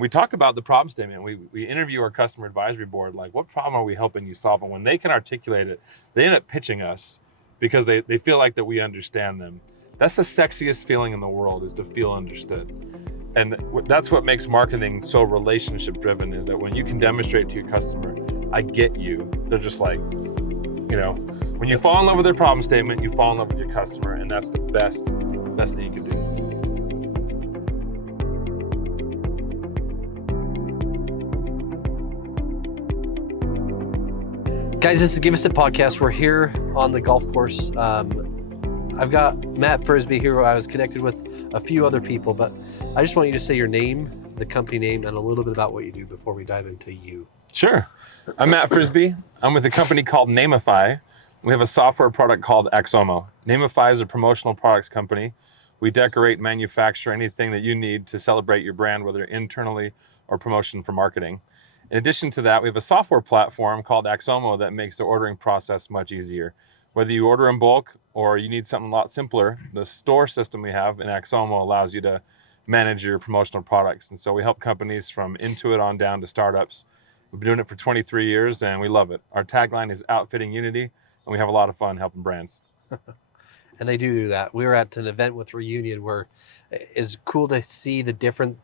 we talk about the problem statement. We interview our customer advisory board, like, what problem are we helping you solve? And when they can articulate it, they end up pitching us because they feel like that we understand them. That's the sexiest feeling in the world, is to feel understood. And that's what makes marketing so relationship driven, is that when you can demonstrate to your customer, I get you, they're just like, when you fall in love with their problem statement, you fall in love with your customer, and that's the best thing you can do. Guys, this is Give Us a Podcast. We're here on the golf course. I've got Matt Frisbie here, who I was connected with a few other people, but I just want you to say your name, the company name, and a little bit about what you do before we dive into you. Sure. I'm Matt Frisbie. I'm with a company called Nameify. We have a software product called Axomo. Nameify is a promotional products company. We decorate, manufacture anything that you need to celebrate your brand, whether internally or promotion for marketing. In addition to that, we have a software platform called Axomo that makes the ordering process much easier. Whether you order in bulk or you need something a lot simpler, the store system we have in Axomo allows you to manage your promotional products. And so we help companies from Intuit on down to startups. We've been doing it for 23 years and we love it. Our tagline is Outfitting Unity, and we have a lot of fun helping brands. And they do that. We were at an event with Reunion where it's cool to see the different,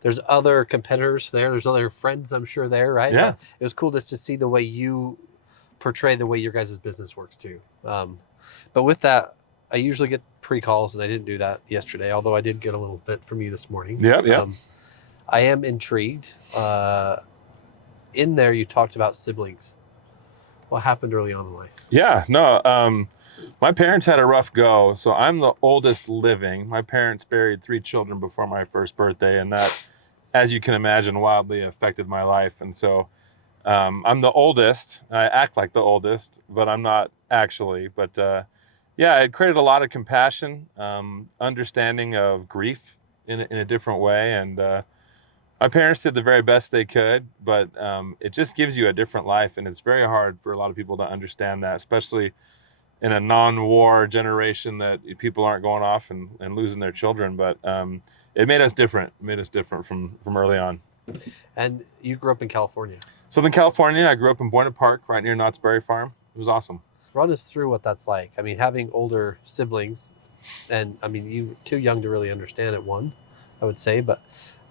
there's other competitors there, there's other friends I'm sure there, right? Yeah. But it was cool just to see the way you portray the way your guys' business works too. But with that, I usually get pre-calls, and I didn't do that yesterday, although I did get a little bit from you this morning. Yeah. I am intrigued. In there, you talked about siblings. What happened early on in life? Yeah, no, my parents had a rough go. So I'm the oldest living. My parents buried 3 children before my first birthday, and that, as you can imagine, wildly affected my life. And so I'm the oldest. I act like the oldest, but I'm not actually. But yeah, it created a lot of compassion, understanding of grief in a different way. And my parents did the very best they could, but it just gives you a different life. And it's very hard for a lot of people to understand that, especially in a non-war generation, that people aren't going off and losing their children. But it made us different. It made us different from early on. And you grew up in California. Southern California. I grew up in Buena Park, right near Knott's Berry Farm. It was awesome. Run us through what that's like. I mean, having older siblings, and I mean, you too young to really understand it, I would say, but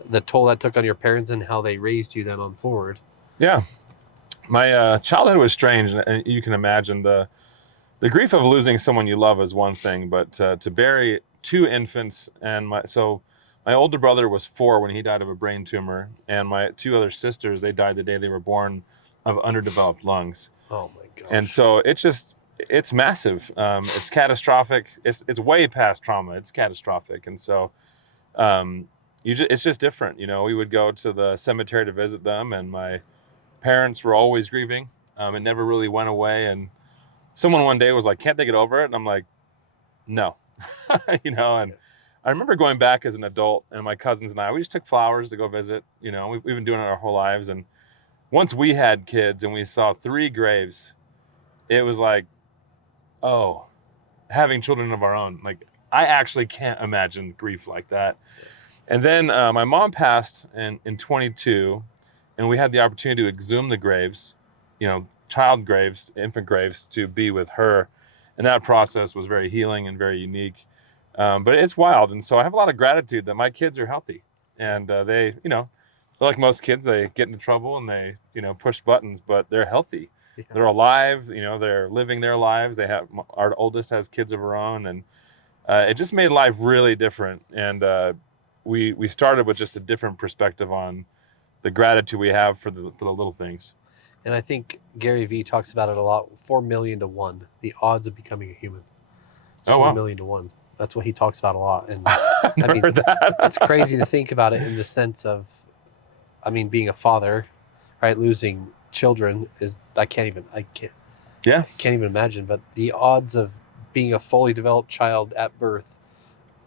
the toll that took on your parents and how they raised you then on forward. Yeah. My childhood was strange, and you can imagine the grief of losing someone you love is one thing, but to bury 2 infants, and my older brother was 4 when he died of a brain tumor, and my 2 other sisters, they died the day they were born of underdeveloped lungs. Oh my gosh. And so it's massive. It's catastrophic. It's way past trauma. It's catastrophic. And so it's just different. We would go to the cemetery to visit them, and my parents were always grieving. It never really went away. And someone one day was like, "Can't they get over it?" And I'm like, "No." And I remember going back as an adult, and my cousins and I, we just took flowers to go visit. We've been doing it our whole lives. And once we had kids and we saw 3 graves, it was like, oh, having children of our own. Like, I actually can't imagine grief like that. And then my mom passed in 22, and we had the opportunity to exhume the graves, child graves, infant graves, to be with her. And that process was very healing and very unique. But it's wild. And so I have a lot of gratitude that my kids are healthy. And they, like most kids, they get into trouble and they, push buttons, but they're healthy. Yeah. They're alive. They're living their lives. Our oldest has kids of her own. And it just made life really different. And we started with just a different perspective on the gratitude we have for the little things. And I think Gary Vee talks about it a lot. 4 million to 1, the odds of becoming a human. It's 4 million to 1. That's what he talks about a lot. And heard that. It's crazy to think about it in the sense of, being a father, right? Losing children is, I can't even imagine. But the odds of being a fully developed child at birth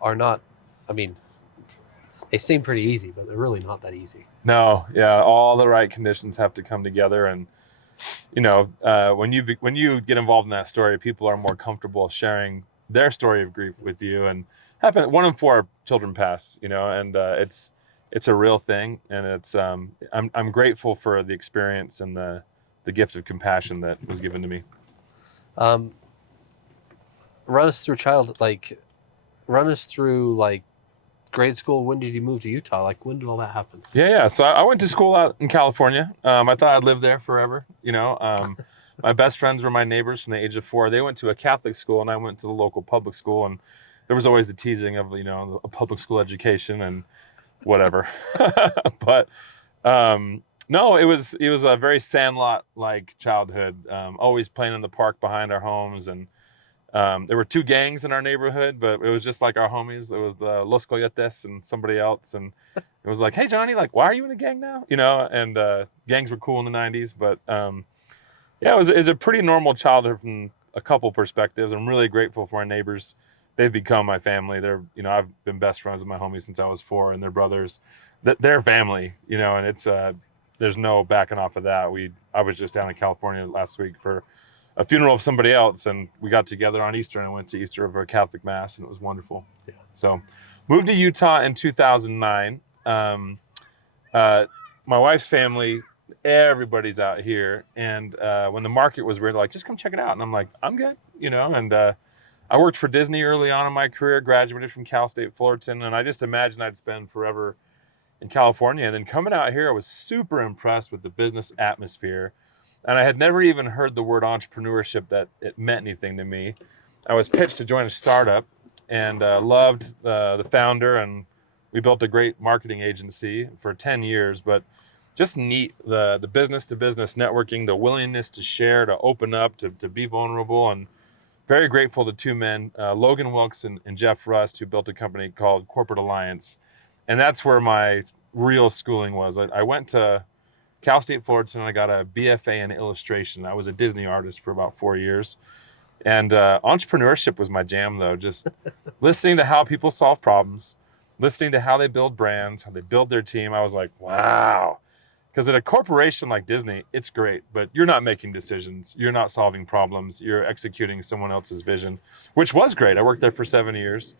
are not, they seem pretty easy, but they're really not that easy. No, yeah, all the right conditions have to come together, and when you get involved in that story, people are more comfortable sharing their story of grief with you. And 1 in 4 children pass, and it's a real thing, and it's I'm grateful for the experience and the gift of compassion that was given to me. Um, run us through grade school. When did you move to Utah? Like, when did all that happen? Yeah. So I went to school out in California. I thought I'd live there forever. My best friends were my neighbors from the age of 4. They went to a Catholic school, and I went to the local public school. And there was always the teasing of a public school education and whatever. But no, it was a very Sandlot like childhood. Always playing in the park behind our homes, and there were 2 gangs in our neighborhood, but it was just like our homies. It was the Los Coyotes and somebody else, and it was like, hey Johnny, like, why are you in a gang now? And gangs were cool in the '90s, but yeah, it was a pretty normal childhood from a couple perspectives. I'm really grateful for our neighbors. They've become my family. I've been best friends with my homies since I was 4, and their brothers, they're family, and it's there's no backing off of that. I was just down in California last week for a funeral of somebody else, and we got together on Easter, and I went to Easter of a Catholic Mass, and it was wonderful. Yeah. So moved to Utah in 2009. My wife's family, everybody's out here, and when the market was weird, like, just come check it out, and I'm like, I'm good, and I worked for Disney early on in my career, graduated from Cal State Fullerton, and I just imagined I'd spend forever in California. And then coming out here, I was super impressed with the business atmosphere, and I had never even heard the word entrepreneurship, that it meant anything to me. I was pitched to join a startup, and loved the founder, and we built a great marketing agency for 10 years, but just neat, the business to business networking, the willingness to share, to open up, to be vulnerable, and very grateful to 2 men, Logan Wilkes and Jeff Rust, who built a company called Corporate Alliance. And that's where my real schooling was. I went to Cal State Fullerton, and I got a BFA in illustration. I was a Disney artist for about 4 years. And entrepreneurship was my jam, though. Just listening to how people solve problems, listening to how they build brands, how they build their team. I was like, wow. Because at a corporation like Disney, it's great, but you're not making decisions. You're not solving problems. You're executing someone else's vision, which was great. I worked there for 7 years.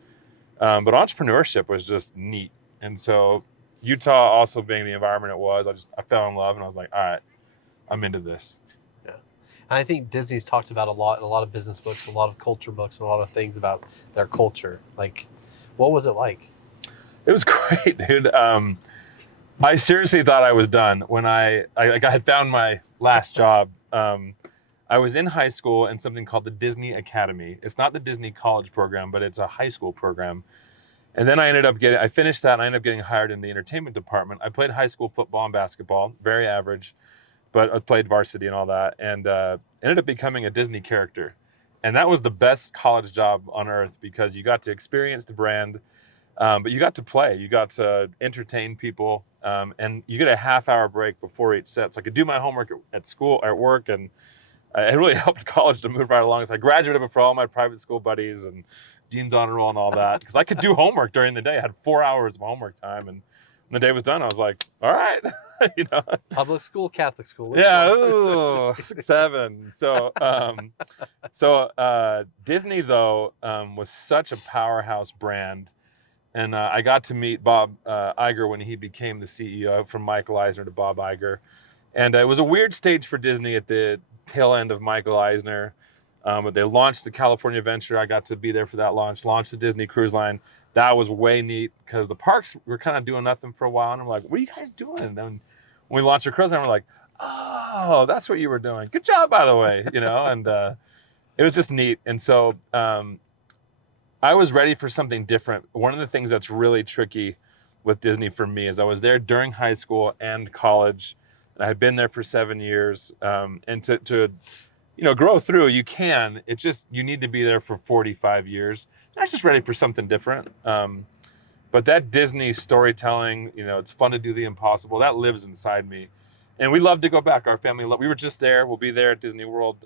But entrepreneurship was just neat. And so Utah, also being the environment it was, I fell in love, and I was like, all right, I'm into this. Yeah. And I think Disney's talked about a lot in a lot of business books, a lot of culture books, a lot of things about their culture. Like, what was it like? It was great, dude. I seriously thought I was done when I had found my last job. I was in high school in something called the Disney Academy. It's not the Disney College program, but it's a high school program. And then I finished that, and I ended up getting hired in the entertainment department. I played high school football and basketball, very average, but I played varsity and all that, and ended up becoming a Disney character. And that was the best college job on earth, because you got to experience the brand, but you got to play, you got to entertain people, and you get a half-hour break before each set. So I could do my homework at school, at work, and it really helped college to move right along. So I graduated before all my private school buddies and Dean's Honor Roll and all that, because I could do homework during the day. I had 4 hours of homework time, and when the day was done, I was like, all right. Public school, Catholic school. Yeah, ooh, 6, 7. So Disney, though, was such a powerhouse brand. And I got to meet Bob Iger when he became the CEO, from Michael Eisner to Bob Iger. And it was a weird stage for Disney at the tail end of Michael Eisner. But they launched the California venture. I got to be there for that launch, launched the Disney Cruise Line. That was way neat, because the parks were kind of doing nothing for a while. And I'm like, what are you guys doing? And then when we launched the cruise line, we're like, oh, that's what you were doing. Good job, by the way. And it was just neat. And so I was ready for something different. One of the things that's really tricky with Disney for me is I was there during high school and college. And I had been there for 7 years. And to grow through, you can. It's just, you need to be there for 45 years. I was just ready for something different. But that Disney storytelling, it's fun to do the impossible. That lives inside me. And we love to go back. Our family, we were just there. We'll be there at Disney World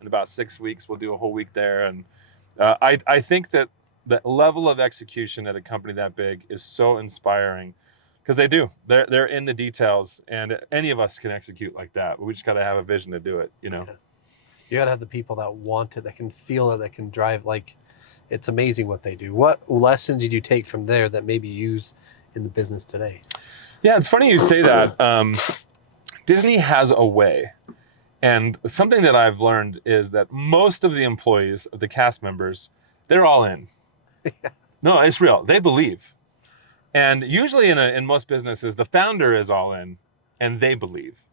in about 6 weeks. We'll do a whole week there. And I think that the level of execution at a company that big is so inspiring, because they do. They're in the details, and any of us can execute like that. We just got to have a vision to do it. Yeah. You got to have the people that want it, that can feel it, that can drive. Like, it's amazing what they do. What lessons did you take from there that maybe use in the business today. Yeah, it's funny you say that. Disney has a way. And something that I've learned is that most of the employees, of the cast members, they're all in. No, it's real. They believe. And usually in most businesses, the founder is all in and they believe.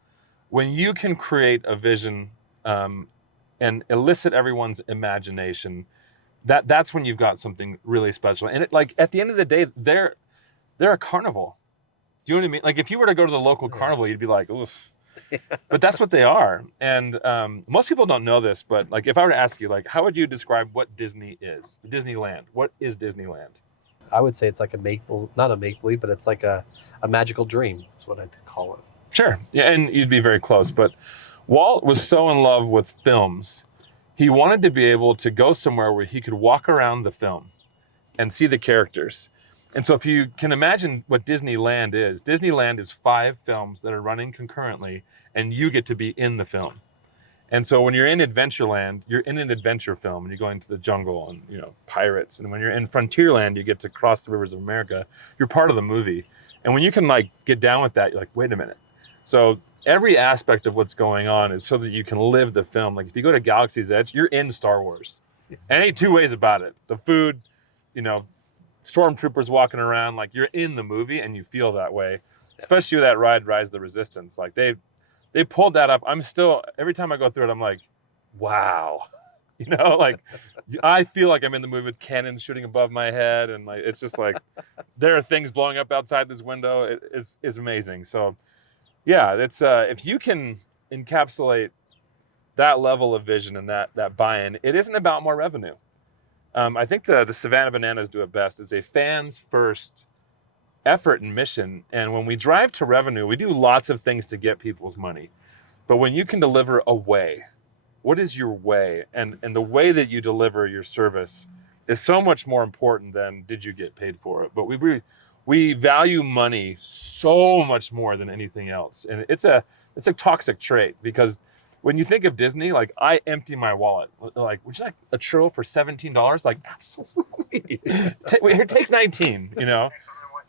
When you can create a vision and elicit everyone's imagination, that's when you've got something really special. And it, like, at the end of the day, they're a carnival. Do you know what I mean? Like, if you were to go to the local carnival, you'd be like, oof. But that's what they are. And most people don't know this, but like, if I were to ask you, like, how would you describe what Disney is? Disneyland. What is Disneyland? I would say it's like not a make-believe, but it's like a magical dream. That's what I'd call it. Sure. Yeah, and you'd be very close. But Walt was so in love with films, he wanted to be able to go somewhere where he could walk around the film and see the characters. And so if you can imagine what Disneyland is 5 films that are running concurrently, and you get to be in the film. And so when you're in Adventureland, you're in an adventure film, and you're going to the jungle and, you know, pirates. And when you're in Frontierland, you get to cross the rivers of America. You're part of the movie. And when you can, like, get down with that, you're like, wait a minute. So every aspect of what's going on is so that you can live the film. Like, if you go to Galaxy's Edge, you're in Star Wars. And ain't two ways about it. The food, you know, stormtroopers walking around, like, you're in the movie and you feel that way. Especially with that ride, Rise of the Resistance. Like, they pulled that up. I'm still, every time I go through it, I'm like, wow. You know, like, I feel like I'm in the movie with cannons shooting above my head. And, like, it's just like, there are things blowing up outside this window. It's amazing. So, yeah, it's if you can encapsulate that level of vision and that buy-in, it isn't about more revenue. I think the Savannah Bananas do it best. It's a fans first effort and mission. And when we drive to revenue, we do lots of things to get people's money. But when you can deliver a way, what is your way? And the way that you deliver your service is so much more important than did you get paid for it. But we value money so much more than anything else. And it's a toxic trait, because when you think of Disney, like, I empty my wallet. Like, would you like a churro for $17? Like, absolutely. Here, take 19, you know?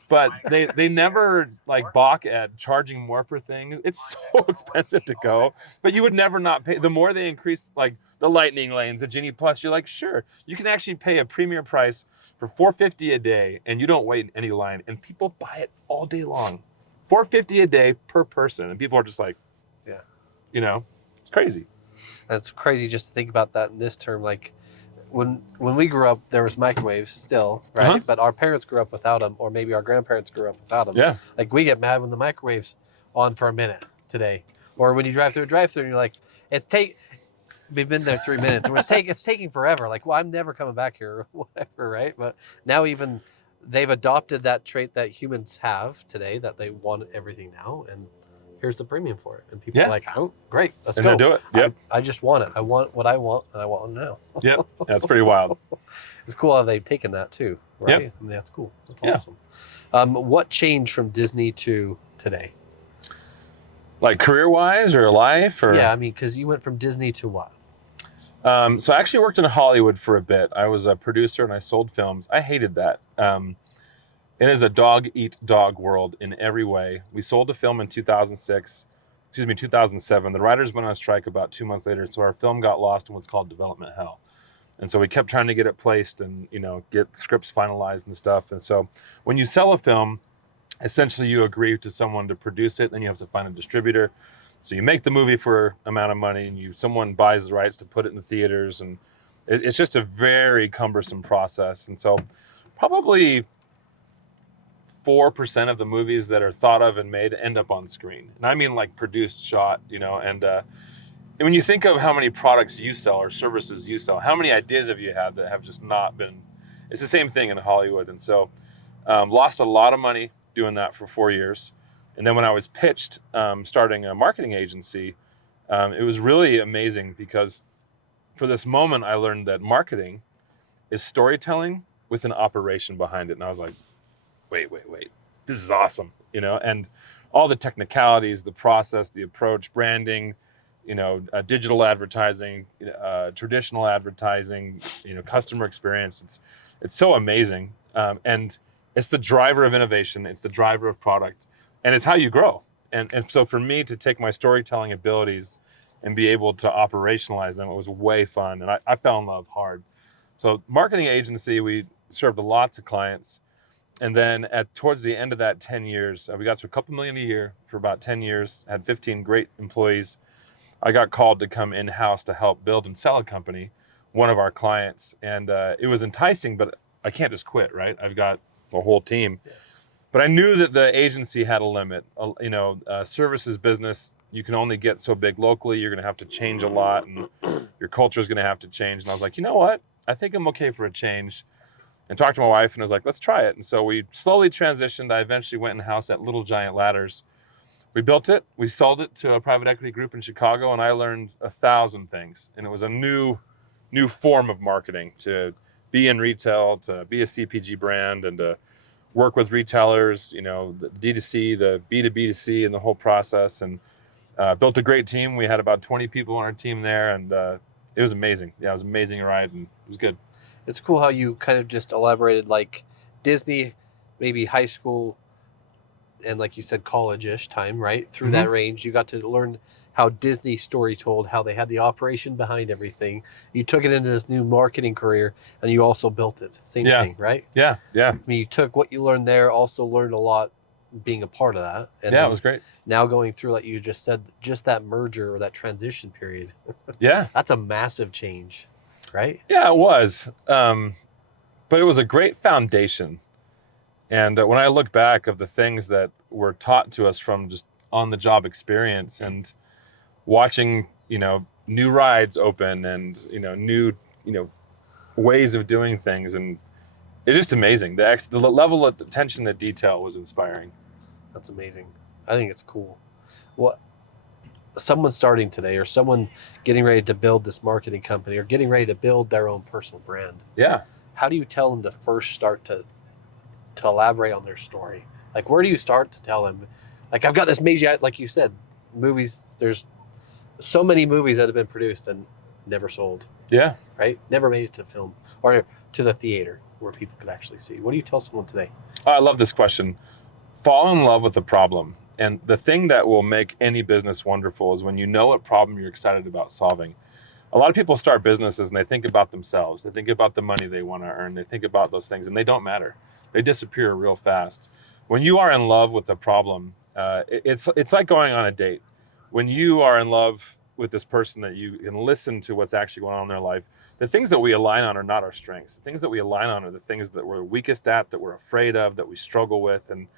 But they never, like, balk at charging more for things. It's so expensive to go, but you would never not pay. The more they increase, like, the Lightning lanes, the Genie Plus, you're like, sure, you can actually pay a premier price for $4.50 a day, and you don't wait in any line, and people buy it all day long. $4.50 a day per person, and people are just like, yeah, you know, it's crazy. That's crazy just to think about that in this term. Like, when we grew up, there was microwaves still, right? Uh-huh. But our parents grew up without them, or maybe our grandparents grew up without them. Yeah. Like, we get mad when the microwave's on for a minute today, or when you drive through a drive-through and you're like, we've been there 3 minutes, and it's taking forever. Like, well, I'm never coming back here, or whatever, right? But now even they've adopted that trait that humans have today, that they want everything now, and here's the premium for it. And people are like, oh, great, let's go. And they do it. Yep. I just want it. I want what I want, and I want it now. Yep. That's pretty wild. It's cool how they've taken that too, right? Yep. And that's cool. That's awesome. What changed from Disney to today? Like, career-wise or life? Or? Yeah, I mean, because you went from Disney to what? So I actually worked in Hollywood for a bit. I was a producer and I sold films. I hated that. It is a dog-eat-dog world in every way. We sold a film in 2007. The writers went on strike about 2 months later, so our film got lost in what's called development hell. And so we kept trying to get it placed and, you know, get scripts finalized and stuff. And so when you sell a film, essentially you agree to someone to produce it, then you have to find a distributor. So you make the movie for amount of money, and someone buys the rights to put it in the theaters, and it's just a very cumbersome process. And so probably 4% of the movies that are thought of and made end up on screen. And I mean, like, produced, shot, you know, and when you think of how many products you sell or services you sell, how many ideas have you had that have just not been, it's the same thing in Hollywood. And so lost a lot of money doing that for 4 years. And then when I was pitched starting a marketing agency, it was really amazing, because for this moment, I learned that marketing is storytelling with an operation behind it. And I was like, wait, this is awesome, you know, and all the technicalities, the process, the approach, branding, you know, digital advertising, traditional advertising, you know, customer experience. It's so amazing. And it's the driver of innovation. It's the driver of product, and it's how you grow. And so for me to take my storytelling abilities and be able to operationalize them, it was way fun. And I fell in love hard. So marketing agency, we served lots of clients. And then towards the end of that 10 years, we got to a couple million a year for about 10 years, had 15 great employees. I got called to come in-house to help build and sell a company, one of our clients. And it was enticing, but I can't just quit, right? I've got a whole team. But I knew that the agency had a limit. Services business, you can only get so big locally. You're going to have to change a lot, and your culture is going to have to change. And I was like, you know what? I think I'm okay for a change. And talked to my wife, and I was like, let's try it. And so we slowly transitioned. I eventually went in-house at Little Giant Ladders. We built it. We sold it to a private equity group in Chicago, and I learned 1,000 things. And it was a new form of marketing, to be in retail, to be a CPG brand, and to work with retailers, the D2C, the B2B2C, and the whole process. And built a great team. We had about 20 people on our team there, and it was amazing. Yeah, it was an amazing ride, and it was good. It's cool how you kind of just elaborated, like Disney, maybe high school, and like you said, college-ish time, right? Through that range, you got to learn how Disney story told, how they had the operation behind everything. You took it into this new marketing career, and you also built it. Same thing, right? Yeah. I mean, you took what you learned there, also learned a lot being a part of that. And it was great. Now going through, like you just said, just that merger or that transition period. Yeah. That's a massive change, right? Yeah, it was. But it was a great foundation. And when I look back of the things that were taught to us from just on-the-job experience and watching, new rides open and, new, ways of doing things. And it's just amazing. The level of attention to detail was inspiring. That's amazing. I think it's cool. Well, someone starting today, or someone getting ready to build this marketing company, or getting ready to build their own personal brand. Yeah. How do you tell them to first start to elaborate on their story? Like, where do you start to tell them, like, I've got this major, like you said, movies, there's so many movies that have been produced and never sold. Yeah. Right? Never made it to film or to the theater where people could actually see. What do you tell someone today? Oh, I love this question. Fall in love with the problem. And the thing that will make any business wonderful is when you know what problem you're excited about solving. A lot of people start businesses and they think about themselves. They think about the money they want to earn. They think about those things, and they don't matter. They disappear real fast. When you are in love with the problem, it's like going on a date. When you are in love with this person that you can listen to what's actually going on in their life, the things that we align on are not our strengths. The things that we align on are the things that we're weakest at, that we're afraid of, that we struggle with. And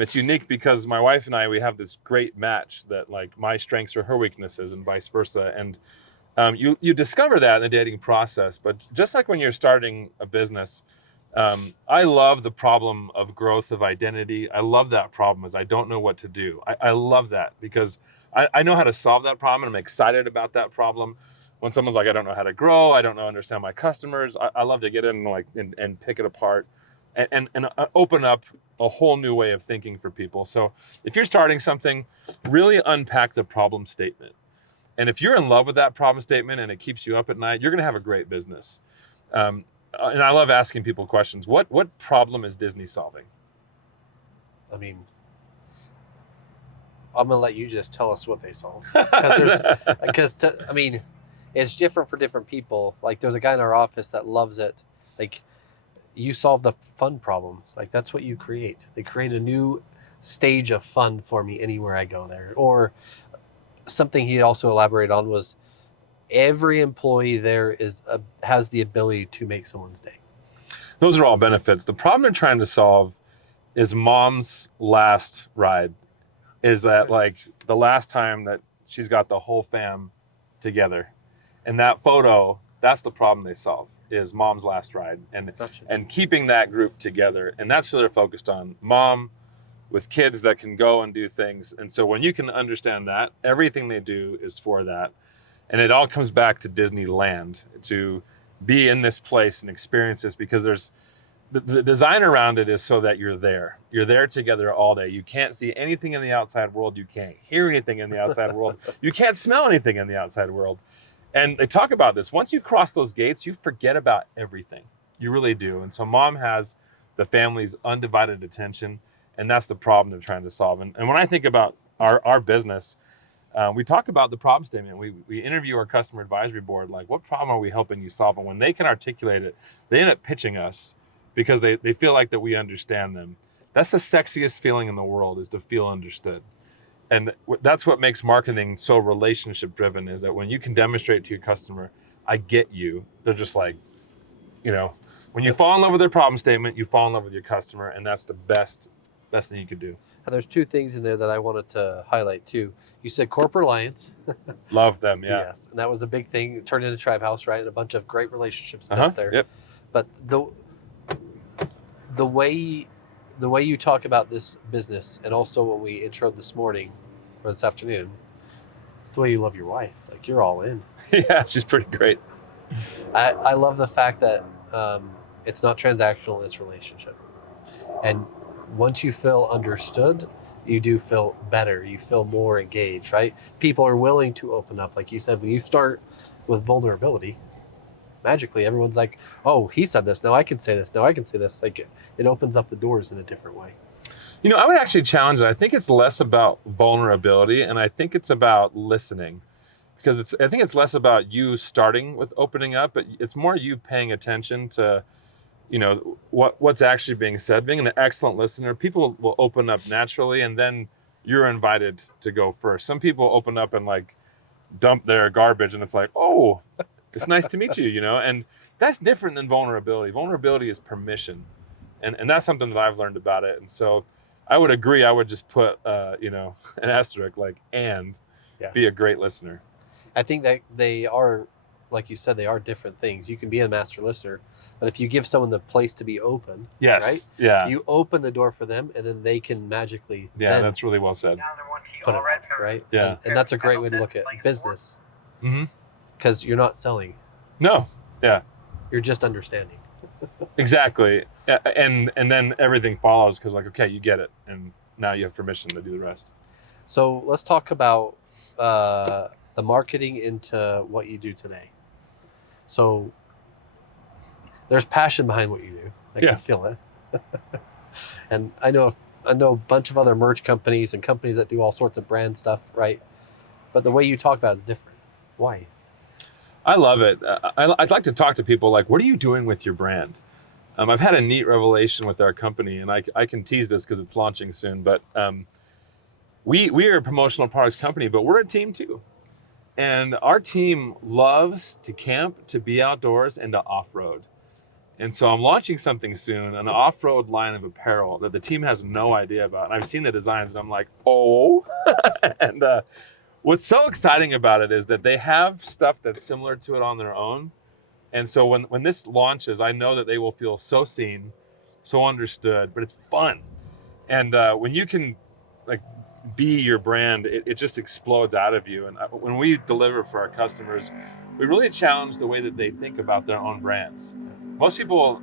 it's unique because my wife and I, we have this great match that, like, my strengths are her weaknesses and vice versa. And you discover that in the dating process. But just like when you're starting a business, I love the problem of growth of identity. I love that problem as I don't know what to do. I love that because I know how to solve that problem, and I'm excited about that problem. When someone's like, I don't know how to grow, I don't know, understand my customers, I love to get in and pick it apart and open up a whole new way of thinking for people. So if you're starting something, really unpack the problem statement. And if you're in love with that problem statement and it keeps you up at night, you're going to have a great business. And I love asking people questions. What problem is Disney solving? I mean, I'm going to let you just tell us what they solve. Because it's different for different people. Like, there's a guy in our office that loves it. Like, you solve the fun problem. Like, that's what you create. They create a new stage of fun for me anywhere I go there. Or something he also elaborated on was every employee there has the ability to make someone's day. Those are all benefits. The problem they're trying to solve is mom's last ride. Is that, like, the last time that she's got the whole fam together. And that photo, that's the problem they solve, is mom's last ride. And keeping that group together. And that's what they're focused on. Mom with kids that can go and do things. And so when you can understand that, everything they do is for that. And it all comes back to Disneyland, to be in this place and experience this, because there's the design around it is so that you're there. You're there together all day. You can't see anything in the outside world. You can't hear anything in the outside world. You can't smell anything in the outside world. And they talk about this. Once you cross those gates, you forget about everything. You really do. And so mom has the family's undivided attention, and that's the problem they're trying to solve. And when I think about our business, we talk about the problem statement. We interview our customer advisory board, like, what problem are we helping you solve? And when they can articulate it, they end up pitching us because they feel like that we understand them. That's the sexiest feeling in the world, is to feel understood. And that's what makes marketing so relationship driven, is that when you can demonstrate to your customer, I get you, they're just like, when you fall in love with their problem statement, you fall in love with your customer, and that's the best thing you could do. And there's two things in there that I wanted to highlight too. You said Corporate Alliance. Love them, yeah. Yes, and that was a big thing. It turned into Tribe House, right? And a bunch of great relationships built there. Yep. But the way you talk about this business, and also when we introed this morning or this afternoon, it's the way you love your wife. Like, you're all in. Yeah, she's pretty great. I love the fact that it's not transactional, it's relationship. And once you feel understood, you do feel better. You feel more engaged, right? People are willing to open up. Like you said, when you start with vulnerability, magically everyone's like, oh, he said this, now I can say this, now I can say this. Like, it opens up the doors in a different way. I would actually challenge it. I think it's less about vulnerability, and I think it's about listening. Because I think it's less about you starting with opening up, but it's more you paying attention to, what's actually being said. Being an excellent listener, people will open up naturally, and then you're invited to go first. Some people open up and like dump their garbage, and it's like, oh, it's nice to meet you, and that's different than vulnerability. Vulnerability is permission, and that's something that I've learned about it. And so I would agree. I would just put, an asterisk, like, and be a great listener. I think that they are, like you said, they are different things. You can be a master listener, but if you give someone the place to be open, right? Yeah. You open the door for them, and then they can magically. Yeah, that's really well said. Put it out, right? Yeah. And that's a great way to look at business. Because you're not selling. No. Yeah. You're just understanding. Exactly. And then everything follows, because, like, okay, you get it, and now you have permission to do the rest. So let's talk about the marketing into what you do today. So there's passion behind what you do. I can feel it. And I know a bunch of other merch companies and companies that do all sorts of brand stuff, right? But the way you talk about it is different. Why? I love it. I'd like to talk to people like, what are you doing with your brand? I've had a neat revelation with our company, and I can tease this because it's launching soon, but we are a promotional products company, but we're a team too. And our team loves to camp, to be outdoors, and to off-road. And so I'm launching something soon, an off-road line of apparel that the team has no idea about. And I've seen the designs, and I'm like, oh. And what's so exciting about it is that they have stuff that's similar to it on their own. And so when this launches, I know that they will feel so seen, so understood, but it's fun. And when you can, like, be your brand, it just explodes out of you. And when we deliver for our customers, we really challenge the way that they think about their own brands. Most people,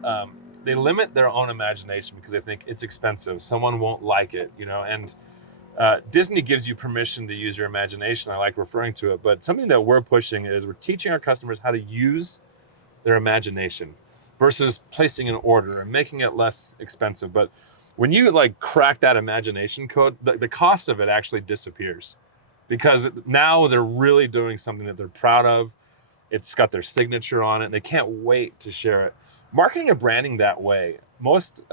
they limit their own imagination because they think it's expensive, someone won't like it, and Disney gives you permission to use your imagination. I like referring to it, but something that we're pushing is we're teaching our customers how to use their imagination versus placing an order and making it less expensive. But when you like crack that imagination code, the cost of it actually disappears, because now they're really doing something that they're proud of. It's got their signature on it, and they can't wait to share it. Marketing and branding that way, most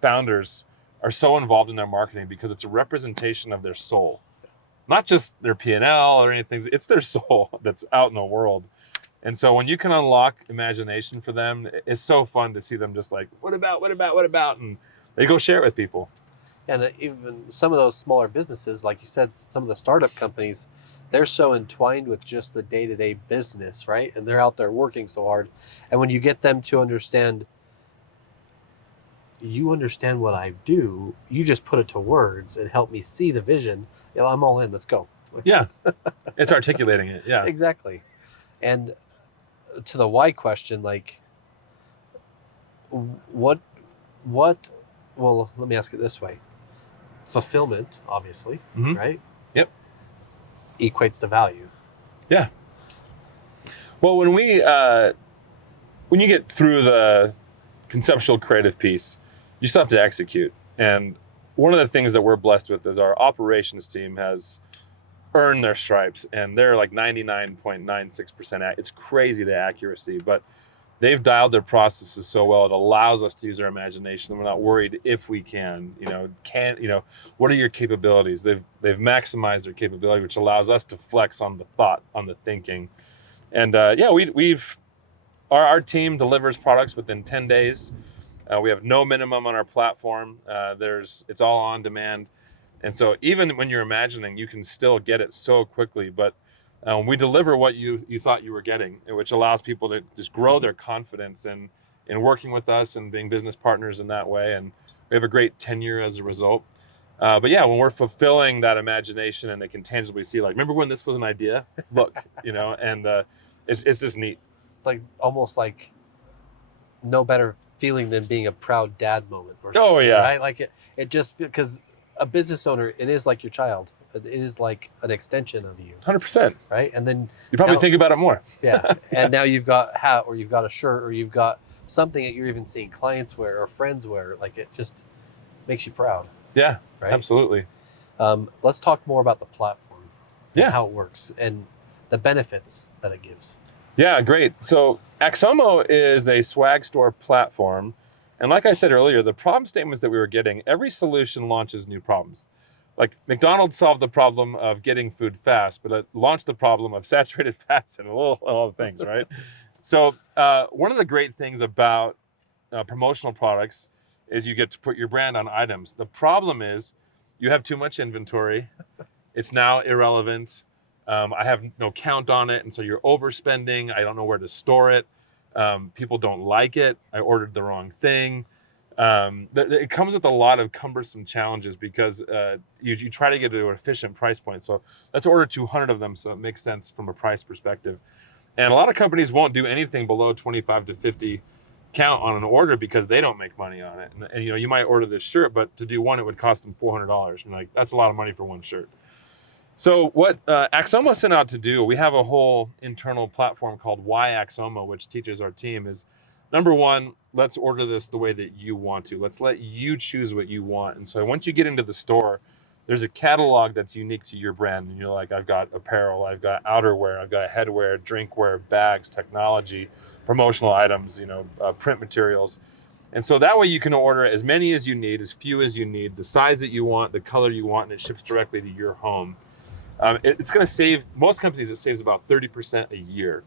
founders are so involved in their marketing because it's a representation of their soul, not just their P&L or anything. It's their soul that's out in the world. And so when you can unlock imagination for them, it's so fun to see them just like, what about? And they go share it with people. And even some of those smaller businesses, like you said, some of the startup companies, they're so entwined with just the day-to-day business, right? And they're out there working so hard. And when you get them to understand, you understand what I do, you just put it to words and help me see the vision. I'm all in, let's go. Yeah, it's articulating it, yeah. Exactly. And to the why question, like, what, well, let me ask it this way. Fulfillment, obviously, right? Yep. Equates to value. Yeah. Well, when you get through the conceptual creative piece, you still have to execute. And one of the things that we're blessed with is our operations team has earned their stripes, and they're like 99.96%. It's crazy, the accuracy, but they've dialed their processes so well, it allows us to use our imagination. We're not worried if we can, what are your capabilities? They've maximized their capability, which allows us to flex on the thought, on the thinking. And our team delivers products within 10 days. We have no minimum on our platform. It's all on demand. And so even when you're imagining, you can still get it so quickly, but we deliver what you thought you were getting, which allows people to just grow their confidence in working with us and being business partners in that way. And we have a great tenure as a result. But yeah, when we're fulfilling that imagination and they can tangibly see, like, remember when this was an idea? Look, and it's just neat. It's like almost like no better feeling than being a proud dad moment. Oh yeah, right? Like it just, because a business owner, it is like your child. It is like an extension of you. 100%. Right, and then you probably think about it more. Yeah, and now you've got a hat, or you've got a shirt, or you've got something that you're even seeing clients wear or friends wear. Like, it just makes you proud. Yeah, right? Absolutely. Let's talk more about the platform. Yeah, how it works and the benefits that it gives. Yeah, great. So Axomo is a swag store platform. And like I said earlier, the problem statements that we were getting, every solution launches new problems. Like McDonald's solved the problem of getting food fast, but it launched the problem of saturated fats and all the things, right? So one of the great things about promotional products is you get to put your brand on items. The problem is you have too much inventory. It's now irrelevant. I have no count on it, and so you're overspending. I don't know where to store it. People don't like it. I ordered the wrong thing. It comes with a lot of cumbersome challenges because you try to get to an efficient price point. So let's order 200 of them so it makes sense from a price perspective. And a lot of companies won't do anything below 25 to 50 count on an order because they don't make money on it. And you might order this shirt, but to do one, it would cost them $400. And like, that's a lot of money for one shirt. So what Axomo sent out to do, we have a whole internal platform called Why Axomo, which teaches our team is, number one, let's order this the way that you want to. Let's let you choose what you want. And so once you get into the store, there's a catalog that's unique to your brand. And you're like, I've got apparel, I've got outerwear, I've got headwear, drinkware, bags, technology, promotional items, print materials. And so that way you can order as many as you need, as few as you need, the size that you want, the color you want, and it ships directly to your home. It's going to save, most companies, it saves about 30% a year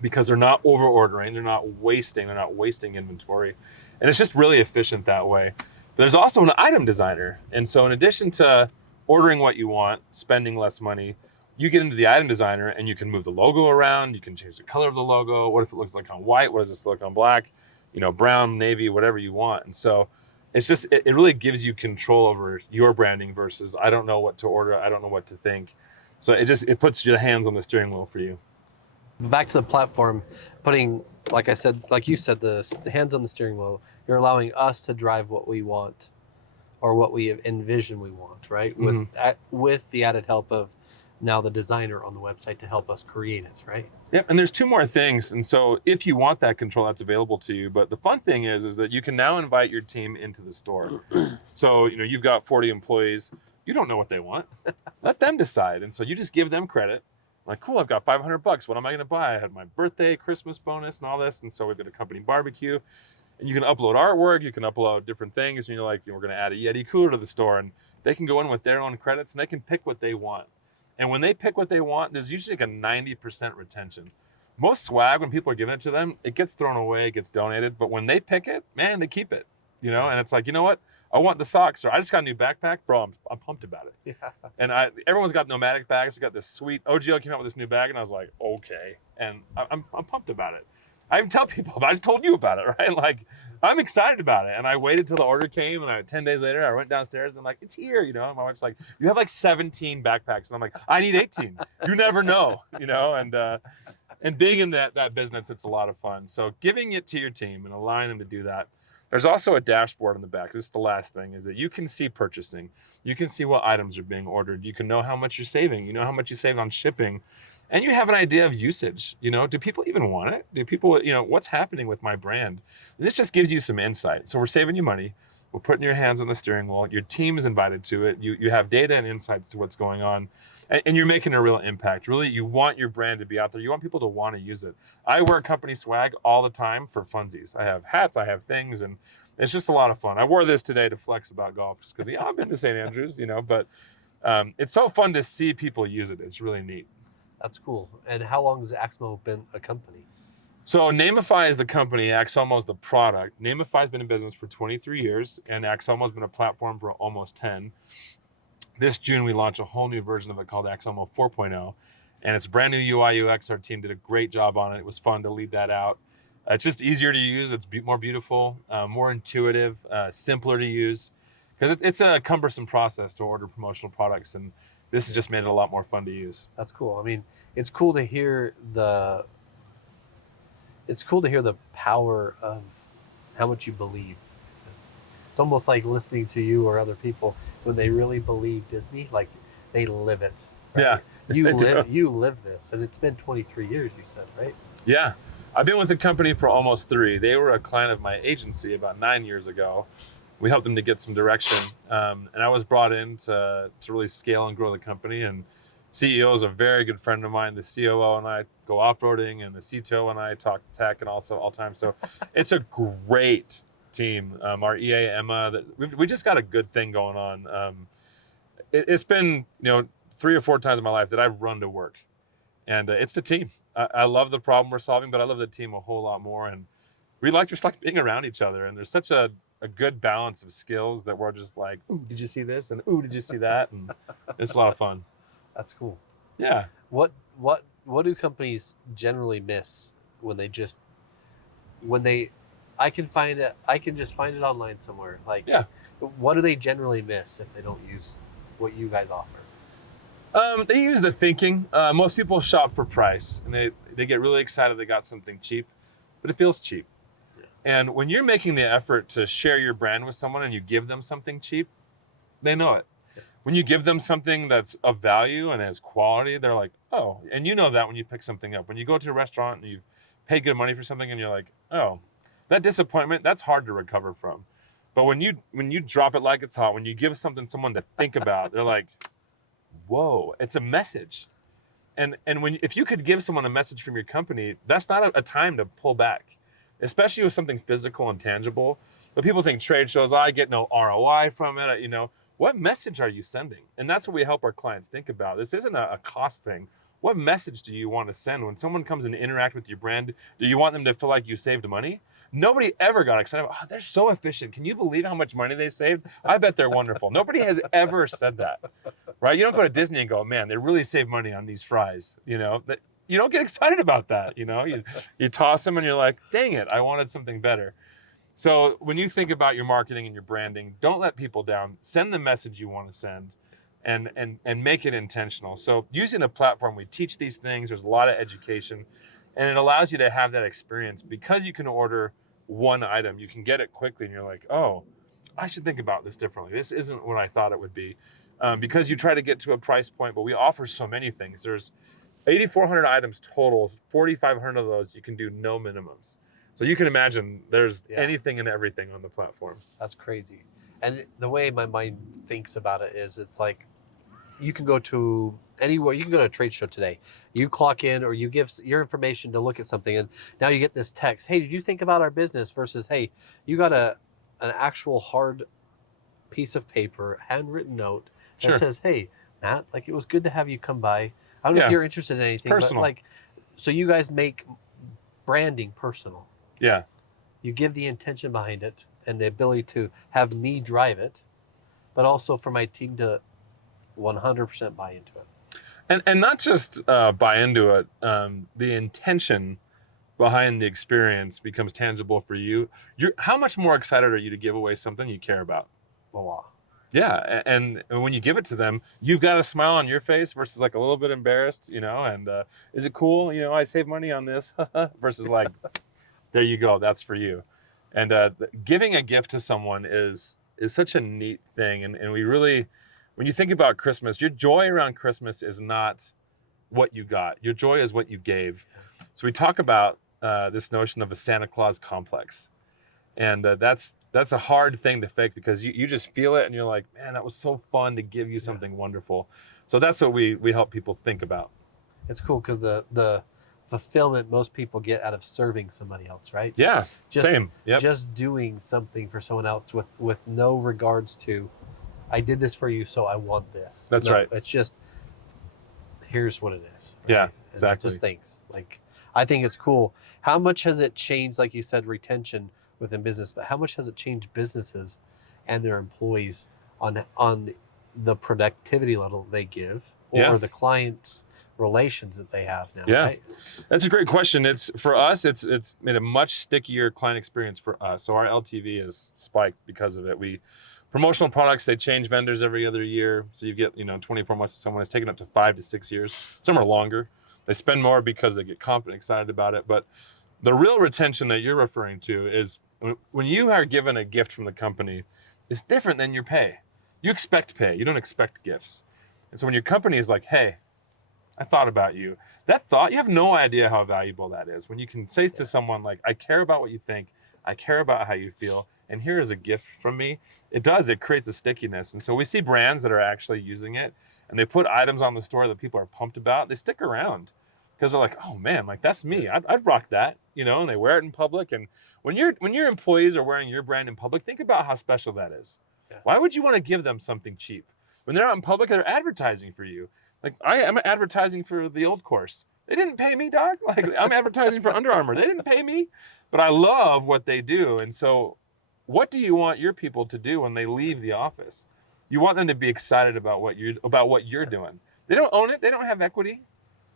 because they're not over ordering, they're not wasting inventory. And it's just really efficient that way. But there's also an item designer. And so in addition to ordering what you want, spending less money, you get into the item designer and you can move the logo around, you can change the color of the logo. What if it looks like on white? What does this look on black? Brown, navy, whatever you want. And so it's just, it really gives you control over your branding versus I don't know what to order, I don't know what to think. So it puts your hands on the steering wheel for you. Back to the platform, putting, like you said, the hands on the steering wheel, you're allowing us to drive what we want or what we envision we want, right? Mm-hmm. With the added help of now the designer on the website to help us create it, right? Yep, and there's two more things. And so if you want that control, that's available to you. But the fun thing is that you can now invite your team into the store. So, you've got 40 employees. You don't know what they want. Let them decide. And so you just give them credit. Like, cool, I've got $500. What am I going to buy? I had my birthday, Christmas bonus, and all this. And so we've got a company barbecue. And you can upload artwork. You can upload different things. And you're like, we're going to add a Yeti cooler to the store. And they can go in with their own credits, and they can pick what they want. And when they pick what they want, there's usually like a 90% retention. Most swag, when people are giving it to them, it gets thrown away, it gets donated. But when they pick it, man, they keep it. And it's like, you know what? I want the socks, or I just got a new backpack. Bro, I'm pumped about it. Yeah. And everyone's got nomadic bags. I got this sweet, OGL came out with this new bag, and I was like, okay. And I'm pumped about it. I even tell people, but I just told you about it, right? Like, I'm excited about it. And I waited till the order came, and 10 days later, I went downstairs, and I'm like, it's here, And my wife's like, you have like 17 backpacks. And I'm like, I need 18. You never know, And being in that business, it's a lot of fun. So giving it to your team and allowing them to do that. There's also a dashboard on the back. This is the last thing, is that you can see purchasing. You can see what items are being ordered. You can know how much you're saving. You know how much you saved on shipping. And you have an idea of usage. Do people even want it? Do people, what's happening with my brand? And this just gives you some insight. So we're saving you money. We're putting your hands on the steering wheel. Your team is invited to it. You have data and insights to what's going on, and you're making a real impact. Really, you want your brand to be out there. You want people to want to use it. I wear company swag all the time for funsies. I have hats, I have things, and it's just a lot of fun. I wore this today to flex about golf just because I've been to St. Andrews, but it's so fun to see people use it. It's really neat. That's cool. And how long has Axomo been a company? So Nameify is the company, Axomo is the product. Nameify has been in business for 23 years, and Axomo has been a platform for almost 10. This June, we launched a whole new version of it called Axomo 4.0, and it's brand new UI UX. Our team did a great job on it. It was fun to lead that out. It's just easier to use. It's more beautiful, more intuitive, simpler to use, because it's a cumbersome process to order promotional products, and this has just made it a lot more fun to use. That's cool. I mean, it's cool to hear the power of how much you believe. It's almost like listening to you or other people when they really believe Disney, like they live it. Right? Yeah. You live this, and it's been 23 years, you said, right? Yeah. I've been with the company for almost 3. They were a client of my agency about 9 years ago. We helped them to get some direction, and I was brought in to really scale and grow the company. And CEO is a very good friend of mine. The COO and I go off-roading, and the CTO and I talk tech and also all time. So it's a great team. Our EA, Emma, we just got a good thing going on. It's been 3 or 4 times in my life that I've run to work, and it's the team. I love the problem we're solving, but I love the team a whole lot more. And we just like being around each other. And there's such a good balance of skills that we're just like, ooh, did you see this? And ooh, did you see that? And it's a lot of fun. That's cool. Yeah. What do companies generally miss when they I can just find it online somewhere. Like, yeah. What do they generally miss if they don't use what you guys offer? They use the thinking. Most people shop for price, and they get really excited they got something cheap, but it feels cheap. Yeah. And when you're making the effort to share your brand with someone and you give them something cheap, they know it. Yeah. When you give them something that's of value and has quality, they're like, oh, and you know that when you pick something up. When you go to a restaurant and you've paid good money for something and you're like, oh, that disappointment, that's hard to recover from. But when you drop it like it's hot, when you give someone to think about, they're like, whoa, it's a message. And if you could give someone a message from your company, that's not a time to pull back, especially with something physical and tangible. But people think trade shows, I get no ROI from it. What message are you sending? And that's what we help our clients think about. This isn't a cost thing. What message do you want to send when someone comes and interact with your brand? Do you want them to feel like you saved money? Nobody ever got excited about, oh, they're so efficient. Can you believe how much money they saved? I bet they're wonderful. Nobody has ever said that, right? You don't go to Disney and go, man, they really saved money on these fries. You don't get excited about that. You toss them and you're like, dang it, I wanted something better. So when you think about your marketing and your branding, don't let people down. Send the message you want to send and make it intentional. So using the platform, we teach these things. There's a lot of education, and it allows you to have that experience because you can order one item. You can get it quickly, and you're like, oh, I should think about this differently. This isn't what I thought it would be. Because you try to get to a price point, but we offer so many things. There's 8,400 items total. 4,500 of those you can do no minimums. So you can imagine there's anything and everything on the platform. That's crazy. And the way my mind thinks about it is, it's like you can go to anywhere. You can go to a trade show today. You clock in, or you give your information to look at something, and now you get this text, hey, did you think about our business? Versus, hey, you got an actual hard piece of paper, handwritten note that says, hey, Matt, like, it was good to have you come by. I don't know if you're interested in anything, but like, so you guys make branding personal. Yeah. You give the intention behind it and the ability to have me drive it, but also for my team to 100% buy into it. And not just buy into it. The intention behind the experience becomes tangible for you. How much more excited are you to give away something you care about? A lot. Yeah, and when you give it to them, you've got a smile on your face versus like a little bit embarrassed, and is it cool? I saved money on this versus like, there you go, that's for you. And giving a gift to someone is such a neat thing. And we really, when you think about Christmas, your joy around Christmas is not what you got. Your joy is what you gave. So we talk about this notion of a Santa Claus complex. And that's that's a hard thing to fake, because you just feel it and you're like, man, that was so fun to give you something wonderful. So that's what we help people think about. It's cool because the fulfillment most people get out of serving somebody else, right? Yeah, same. Yep. Just doing something for someone else with no regards to, I did this for you, so I want this. That's right. It's just, here's what it is. Right? Yeah, exactly. And just thanks. Like, I think it's cool. How much has it changed, like you said, retention within business, but how much has it changed businesses and their employees on the productivity level they give, or the clients' relations that they have now? Yeah, right? That's a great question. It's for us, it's made a much stickier client experience for us. So our LTV is spiked because of it. We promotional products, they change vendors every other year. So you get 24 months of someone. It's taken up to 5 to 6 years. Some are longer. They spend more because they get confident, excited about it. But the real retention that you're referring to is when you are given a gift from the company, it's different than your pay. You expect pay. You don't expect gifts. And so when your company is like, hey, I thought about you, that thought, you have no idea how valuable that is. When you can say to someone like, I care about what you think, I care about how you feel, and here is a gift from me, it creates a stickiness. And so we see brands that are actually using it, and they put items on the store that people are pumped about. They stick around because they're like, oh man, like that's me. I'd rock that, and they wear it in public. And when your employees are wearing your brand in public, think about how special that is. Yeah. Why would you want to give them something cheap? When they're out in public, they're advertising for you. Like I'm advertising for the Old Course. They didn't pay me, dog. Like I'm advertising for Under Armour. They didn't pay me, but I love what they do. And so what do you want your people to do when they leave the office? You want them to be excited about what you're doing. They don't own it. They don't have equity.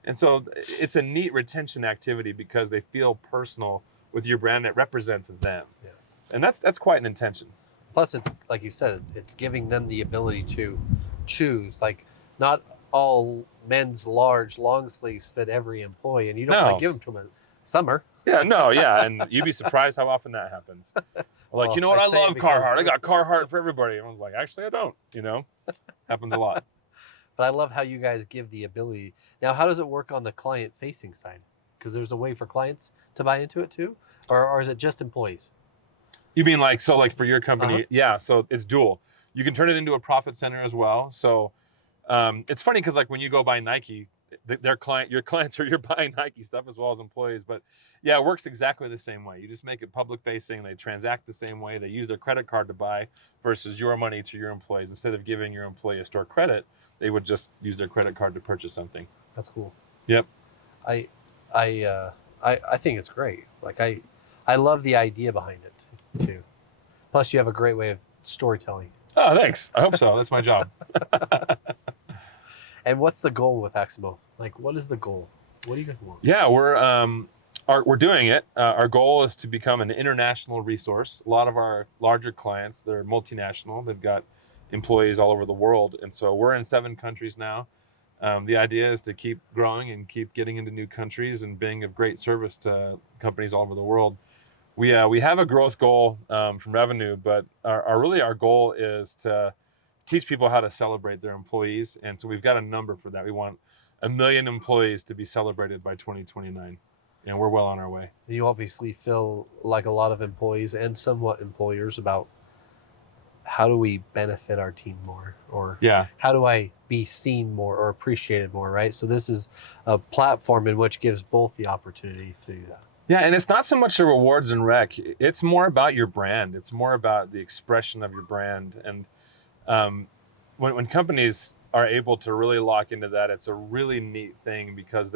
And so it's a neat retention activity because they feel personal with your brand that represents them. Yeah. And that's quite an intention. Plus, it's like you said, it's giving them the ability to choose. Like, not all men's large long sleeves fit every employee, and you don't want to give them to them in summer. Yeah, no, yeah, and you'd be surprised how often that happens. Like, well, I love Carhartt. I got Carhartt for everybody. Everyone's like, actually, I don't. Happens a lot. But I love how you guys give the ability. Now, how does it work on the client-facing side? Because there's a way for clients to buy into it too, or is it just employees? You mean like for your company? Uh-huh. Yeah, so it's dual. You can turn it into a profit center as well. So it's funny because like when you go buy Nike, your clients you're buying Nike stuff as well as employees. But yeah, it works exactly the same way. You just make it public facing. They transact the same way. They use their credit card to buy versus your money to your employees. Instead of giving your employee a store credit, they would just use their credit card to purchase something. That's cool. Yep. I think it's great. Like I love the idea behind it too. Plus, you have a great way of storytelling. Oh, thanks. I hope so. That's my job. And what's the goal with Axomo? Like, what is the goal? What do you guys want? Yeah, we're doing it. Our goal is to become an international resource. A lot of our larger clients, they're multinational. They've got employees all over the world. And so we're in 7 countries now. The idea is to keep growing and keep getting into new countries and being of great service to companies all over the world. We have a growth goal from revenue, but our goal is to teach people how to celebrate their employees. And so we've got a number for that. We want 1 million employees to be celebrated by 2029. And we're well on our way. You obviously feel like a lot of employees and somewhat employers about how do we benefit our team more, or how do I be seen more or appreciated more, right? So this is a platform in which gives both the opportunity to do that. Yeah, and it's not so much the rewards and rec. It's more about your brand. It's more about the expression of your brand. And when companies are able to really lock into that, it's a really neat thing because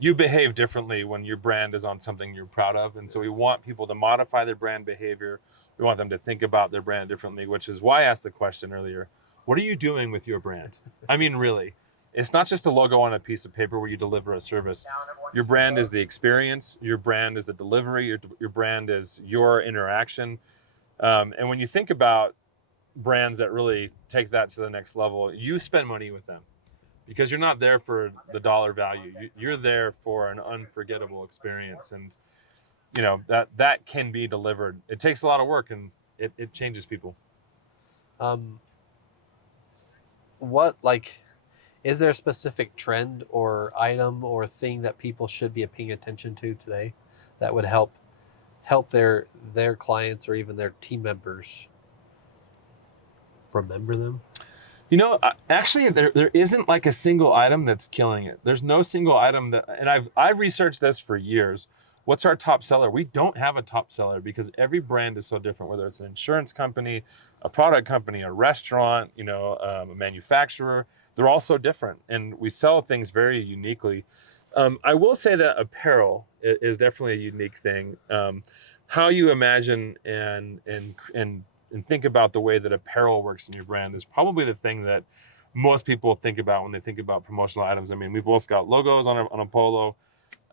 you behave differently when your brand is on something you're proud of. And so we want people to modify their brand behavior. We want them to think about their brand differently, which is why I asked the question earlier, what are you doing with your brand? I mean, really, it's not just a logo on a piece of paper where you deliver a service. Your brand is the experience. Your brand is the delivery. Your brand is your interaction. And when you think about brands that really take that to the next level, you spend money with them because you're not there for the dollar value. You're there for an unforgettable experience. And that can be delivered. It takes a lot of work and it changes people. Is there a specific trend or item or thing that people should be paying attention to today that would help help their clients or even their team members remember them? You know, actually, there isn't like a single item that's killing it. There's no single item that, and I've researched this for years. What's our top seller? We don't have a top seller because every brand is so different. Whether it's an insurance company, a product company, a restaurant, a manufacturer, they're all so different, and we sell things very uniquely. I will say that apparel is definitely a unique thing. How you imagine and think about the way that apparel works in your brand is probably the thing that most people think about when they think about promotional items. I mean, we both got logos on a polo,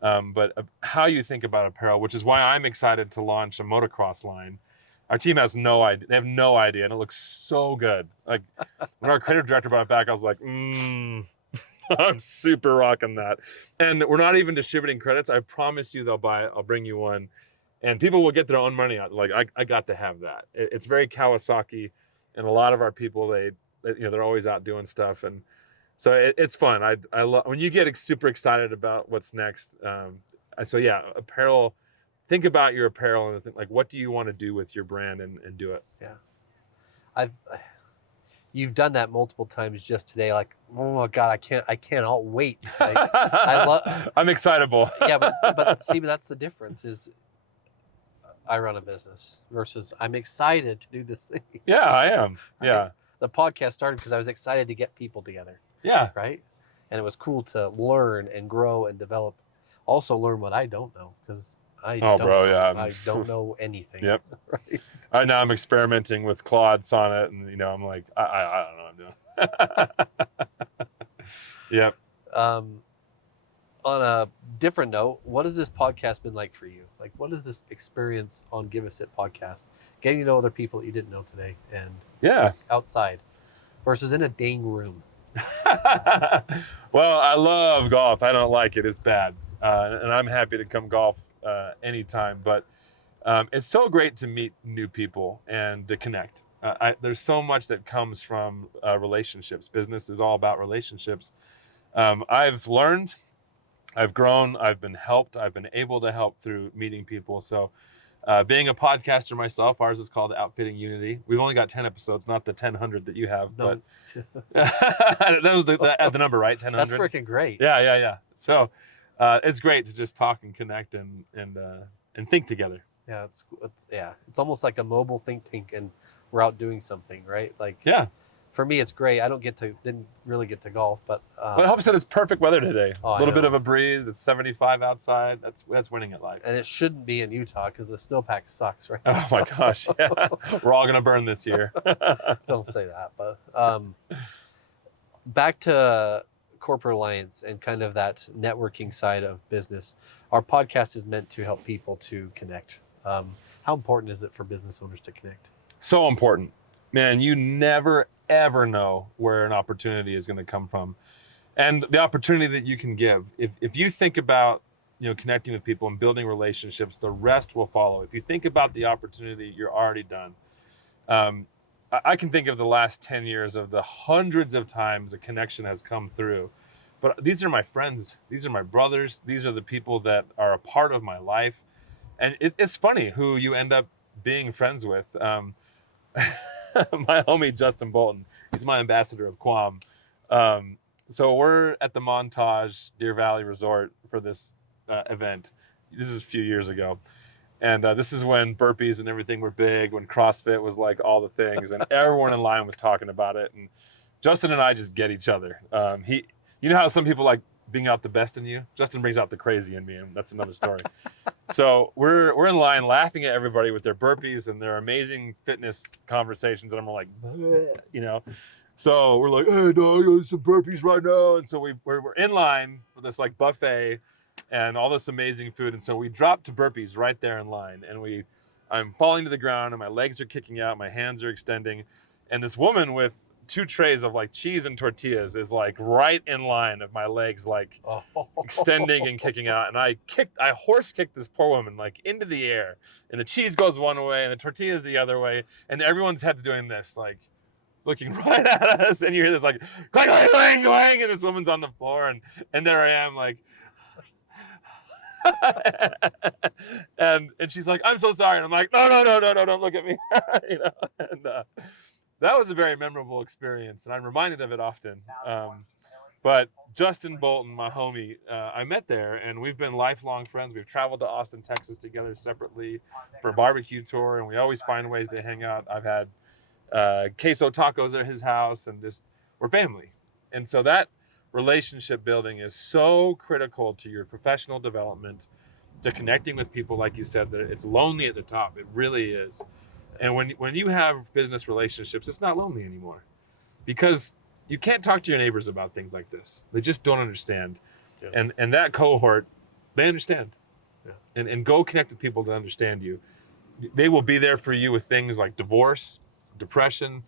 but how you think about apparel, which is why I'm excited to launch a motocross line. Our team has no idea. They have no idea, and it looks so good. Like when our creative director brought it back, I was like, I'm super rocking that. And we're not even distributing credits. I promise you they'll buy it. I'll bring you one. And people will get their own money out. Like I got to have that. It's very Kawasaki, and a lot of our people they're always out doing stuff, and so it's fun. I love when you get super excited about what's next. So yeah, apparel. Think about your apparel and think like, what do you want to do with your brand and do it. Yeah, you've done that multiple times just today. Like, oh my God, I cannot wait. Like, I'm excitable. Yeah, but see, that's the difference is I run a business versus I'm excited to do this thing. Yeah, I am. Yeah. The podcast started because I was excited to get people together. Yeah. Right. And it was cool to learn and grow and develop. Also learn what I don't know because I don't know anything. Yep. Right. Right now I'm experimenting with Claude Sonnet, and I'm like, I don't know what I'm doing. Yep. On a different note, what has this podcast been like for you? Like, what is this experience on Give Us It podcast? Getting to know other people that you didn't know today and outside versus in a dang room. Well, I love golf. I don't like it. It's bad. And I'm happy to come golf anytime. But it's so great to meet new people and to connect. There's so much that comes from relationships. Business is all about relationships. I've learned, I've grown, I've been helped, I've been able to help through meeting people. So being a podcaster myself, ours is called Outfitting Unity. We've only got 10 episodes, not the 1,000 that you have. No. But that was the number, right? 1,000. That's freaking great. Yeah. So it's great to just talk and connect and think together. Yeah, it's almost like a mobile think tank, and we're out doing something, right? Like for me, it's great. I didn't really get to golf, but I hope so. It's perfect weather today. A little bit of a breeze. It's 75 outside. That's winning at life. And it shouldn't be in Utah because the snowpack sucks, right? Oh my gosh, yeah. We're all gonna burn this year. Don't say that, but back to Corporate Alliance and kind of that networking side of business. Our podcast is meant to help people to connect. How important is it for business owners to connect? So important, man. You never ever know where an opportunity is going to come from, and the opportunity that you can give. If you think about connecting with people and building relationships, the rest will follow. If you think about the opportunity, you're already done. I can think of the last 10 years of the hundreds of times a connection has come through. But these are my friends. These are my brothers. These are the people that are a part of my life. And it's funny who you end up being friends with. My homie, Justin Bolton, he's my ambassador of Quam. So we're at the Montage Deer Valley Resort for this event. This is a few years ago. And this is when burpees and everything were big, when CrossFit was like all the things, and everyone in line was talking about it. And Justin and I just get each other. You know how some people like being out the best in you? Justin brings out the crazy in me, and that's another story. So we're in line laughing at everybody with their burpees and their amazing fitness conversations, and I'm like, So we're like, hey, dog, I got some burpees right now. And so we're in line for this like buffet and all this amazing food. And so we dropped to burpees right there in line, and I'm falling to the ground and my legs are kicking out, my hands are extending, and this woman with 2 trays of like cheese and tortillas is like right in line of my legs like extending and kicking out, and I horse kicked this poor woman like into the air, and the cheese goes one way and the tortillas the other way, and everyone's head's doing this like looking right at us, and you hear this like clang clang clang, and this woman's on the floor, and there I am like and she's like, I'm so sorry. And I'm like, no, don't look at me. And that was a very memorable experience, and I'm reminded of it often. But Justin Bolton, my homie, I met there, and we've been lifelong friends. We've traveled to Austin, Texas together separately for a barbecue tour, and we always find ways to hang out. I've had queso tacos at his house, and just we're family. And so that relationship building is so critical to your professional development, to connecting with people, like you said, that it's lonely at the top. It really is. And when you have business relationships, it's not lonely anymore, because you can't talk to your neighbors about things like this. They just don't understand. Yeah. And that cohort, they understand. Yeah. And go connect with people that understand you. They will be there for you with things like divorce, depression,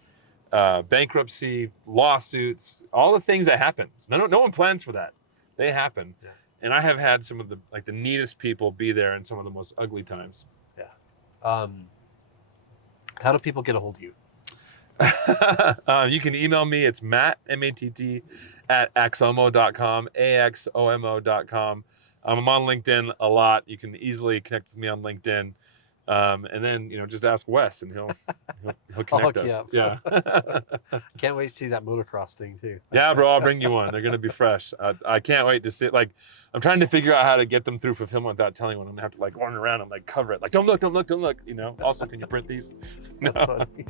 bankruptcy, lawsuits, all the things that happen. No one plans for that. They happen. Yeah. And I have had some of the neatest people be there in some of the most ugly times. Yeah. How do people get a hold of you? You can email me. It's Matt, M-A-T-T, at Axomo.com, AXOMO.com. I'm on LinkedIn a lot. You can easily connect with me on LinkedIn. And then, just ask Wes, and he'll connect us. Yeah. Can't wait to see that motocross thing too. Yeah, bro, I'll bring you one. They're going to be fresh. I can't wait to see it. I'm trying to figure out how to get them through fulfillment without telling one. I'm going to have to run around and cover it. Don't look. Also, can you print these? No. That's funny.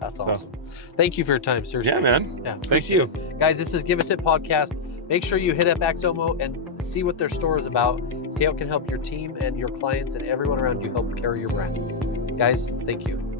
That's awesome. Thank you for your time, seriously. Yeah, man. Yeah, thank you. Guys, this is Give Us It Podcast. Make sure you hit up Axomo and see what their store is about. See how it can help your team and your clients and everyone around you help carry your brand. Guys, thank you.